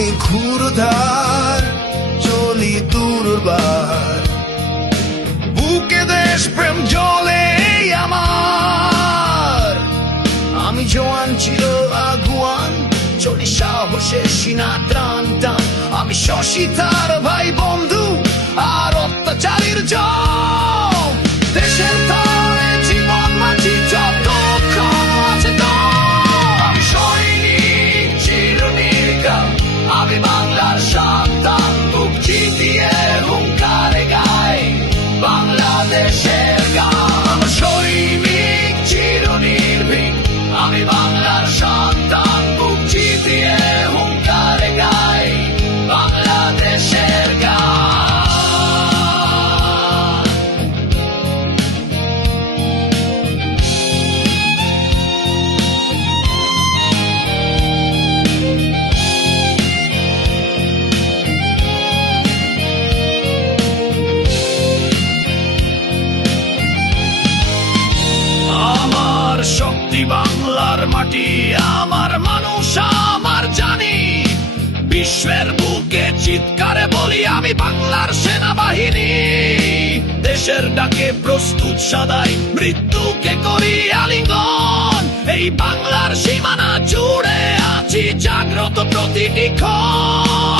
আমি ঘুরধার চলি দুর্বার। বুকে দেশ, প্রেম জলে আমার। আমি জোয়ান ছিল আগুয়ান, চলি সাহসে সিনা টান আমি শশী, তার ভাই, বন্ধু, আর আমার শক্তি বাংলার মাটি, আমার মানুষ, আমার জানি। বিশ্বের বুকে চিৎকারে বলি, আমি বাংলার সেনাবাহিনী। দেশের ডাকে প্রস্তুত সাদাই, মৃত্যুকে করি আলিঙ্গন। এই বাংলার সীমানা জুড়ে আছি, জাগ্রত প্রতিটি ক্ষণ।